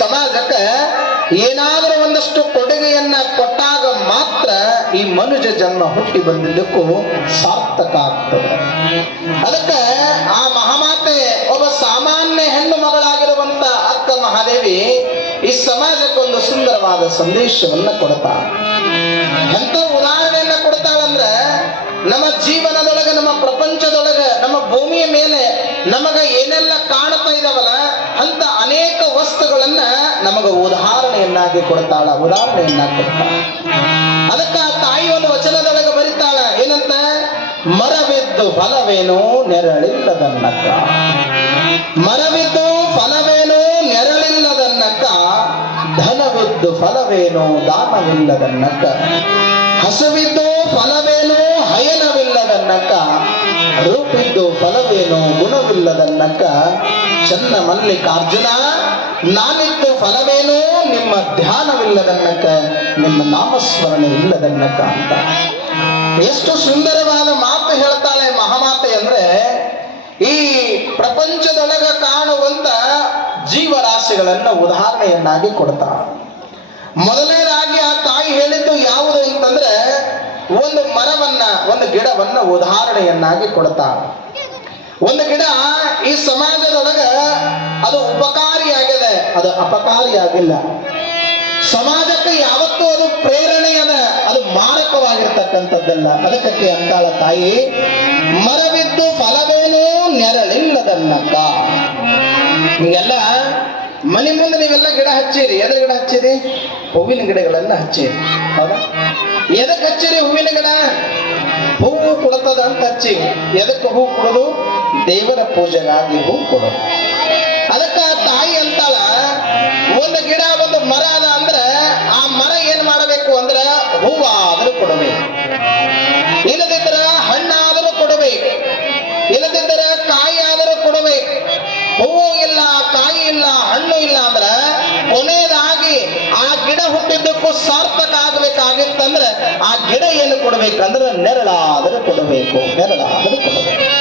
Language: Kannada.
ಸಮಾಜಕ್ಕೆ ಏನಾದರೂ ಒಂದಷ್ಟು ಕೊಡುಗೆಯನ್ನ ಕೊಟ್ಟಾಗ ಮಾತ್ರ ಈ ಮನುಷ್ಯ ಜನ್ಮ ಹುಟ್ಟಿ ಬಂದಿದ್ದಕ್ಕೂ ಸಾರ್ಥಕ ಆಗ್ತದೆ. ಅದಕ್ಕೆ ಆ ಮಹಾಮಾತೆ ಒಬ್ಬ ಸಾಮಾನ್ಯ ಹೆಣ್ಣು ಮಗಳಾಗಿರುವಂತ ಅಕ್ಕ ಮಹಾದೇವಿ ಈ ಸಮಾಜಕ್ಕೊಂದು ಸುಂದರವಾದ ಸಂದೇಶವನ್ನ ಕೊಡ್ತಾಳ. ಎಂತ ಉದಾಹರಣೆಯನ್ನ ಕೊಡ್ತಾಳಂದ್ರೆ, ನಮ್ಮ ಜೀವನದೊಳಗೆ, ನಮ್ಮ ಪ್ರಪಂಚದೊಳಗೆ, ನಮ್ಮ ಭೂಮಿಯ ಮೇಲೆ ನಮಗ ಏನೆಲ್ಲ ಕಾಣ್ತಾ ಇದಾವಲ್ಲ ಅಂತ ಅನೇಕ ವಸ್ತುಗಳನ್ನ ನಮಗ ಉದಾಹರಣೆಯನ್ನಾಗಿ ಕೊಡ್ತಾಳ. ಅದಕ್ಕೆ ಆ ತಾಯಿ ಒಂದು ವಚನದೊಳಗೆ ಬರೀತಾಳ, ಏನಂತ? ಮರವಿದ್ದು ಫಲವೇನು ನೆರಳಿಲ್ಲದನ್ನಕ್ಕ, ಮರವಿದ್ದು ಫಲವೇನು ನೆರಳಿಲ್ಲದನ್ನಕ್ಕ, ಧನವಿದ್ದು ಫಲವೇನು ದಾನವಿಲ್ಲದನ್ನಕ್ಕ, ಹಸುವಿದ್ದು ಫಲವೇನು ಹಯನವಿಲ್ಲದನ್ನಕ್ಕ, ರೂಪಿದ್ದು ಫಲವೇನು ಗುಣವಿಲ್ಲದನ್ನಕ್ಕ, ಚನ್ನ ಮಲ್ಲಿಕಾರ್ಜುನ ನಾನಿದ್ದು ಫಲವೇನು ನಿಮ್ಮ ಧ್ಯಾನವಿಲ್ಲದನ್ನಕ್ಕ, ನಿಮ್ಮ ನಾಮಸ್ಮರಣೆ ಇಲ್ಲದನ್ನಕ್ಕ ಅಂತ ಎಷ್ಟು ಸುಂದರವಾದ ಮಾತು ಹೇಳ್ತಾಳೆ ಮಹಾಮಾತೆ. ಅಂದ್ರೆ ಈ ಪ್ರಪಂಚದೊಳಗ ಕಾಣುವಂತ ಜೀವರಾಶಿಗಳನ್ನ ಉದಾಹರಣೆಯನ್ನಾಗಿ ಕೊಡ್ತಾಳೆ. ಮೊದಲನೇದಾಗಿ ಆ ತಾಯಿ ಹೇಳಿದ್ದು ಯಾವುದು ಅಂತಂದ್ರೆ, ಒಂದು ಮರವನ್ನ, ಒಂದು ಗಿಡವನ್ನ ಉದಾಹರಣೆಯನ್ನಾಗಿ ಕೊಡ್ತಾಳೆ. ಒಂದು ಗಿಡ ಈ ಸಮಾಜದೊಳಗ ಅದು ಉಪಕಾರಿಯಾಗಿದೆ, ಅದು ಅಪಕಾರಿಯಾಗಿಲ್ಲ. ಸಮಾಜಕ್ಕೆ ಯಾವತ್ತೂ ಅದು ಪ್ರೇರಣೆಯದ, ಅದು ಮಾರಕವಾಗಿರ್ತಕ್ಕಂಥದ್ದಲ್ಲ. ಅದಕ್ಕೆ ಅಂತಾಳ ತಾಯಿ, ಮರವಿದ್ದು ಫಲವೇನು ನೆರಳಿಲ್ಲದನ್ನಕ್ಕ. ಈಗೆಲ್ಲ ಮನೆ ಮುಂದೆ ನೀವೆಲ್ಲ ಗಿಡ ಹಚ್ಚಿರಿ. ಎದ್ರ ಗಿಡ ಹಚ್ಚಿರಿ? ಹೂವಿನ ಗಿಡಗಳೆಲ್ಲ ಹಚ್ಚಿರಿ. ಹೌದಾ? ಎದಕ್ಕೆ ಹಚ್ಚಿರಿ ಹೂವಿನ ಗಿಡ? ಹೂವು ಕೊಡ್ತದ ಅಂತ ಹಚ್ಚಿ. ಎದಕ್ಕೆ ಹೂ ಕೊಡೋದು? ದೇವರ ಪೂಜೆಗಾಗಿ ಹೂ ಕೊಡೋದು. ಅದಕ್ಕೆ ತಾಯಿ ಅಂತಾಳ, ಒಂದು ಗಿಡ, ಒಂದು ಮರ ಅದ ಅಂದ್ರೆ ಆ ಮರ ಏನ್ ಮಾಡಬೇಕು ಅಂದ್ರೆ ಹೂವಾದರೂ ಕೊಡಬೇಕು, ಇಲ್ಲದಿದ್ರ ಹಣ್ಣಾದರೂ ಕೊಡಬೇಕು, ಇಲ್ಲದಿದ್ದರೆ ಕಾಯಿ ಆದರೂ ಕೊಡಬೇಕು. ಹೂವು ಇಲ್ಲ, ಕಾಯಿ ಇಲ್ಲ, ಹಣ್ಣು ಇಲ್ಲ ಅಂದ್ರೆ ಕೊನೆಯದಾಗಿ ಆ ಗಿಡ ಹುಟ್ಟಿದ್ದಕ್ಕೂ ಸಾರ್ಥಕ ಆಗ್ಬೇಕಾಗಿತ್ತಂದ್ರೆ ಆ ಗಿಡ ಏನು ಕೊಡಬೇಕಂದ್ರೆ ನೆರಳಾದರೂ ಕೊಡಬೇಕು, ನೆರಳಾದರೂ ಕೊಡಬೇಕು.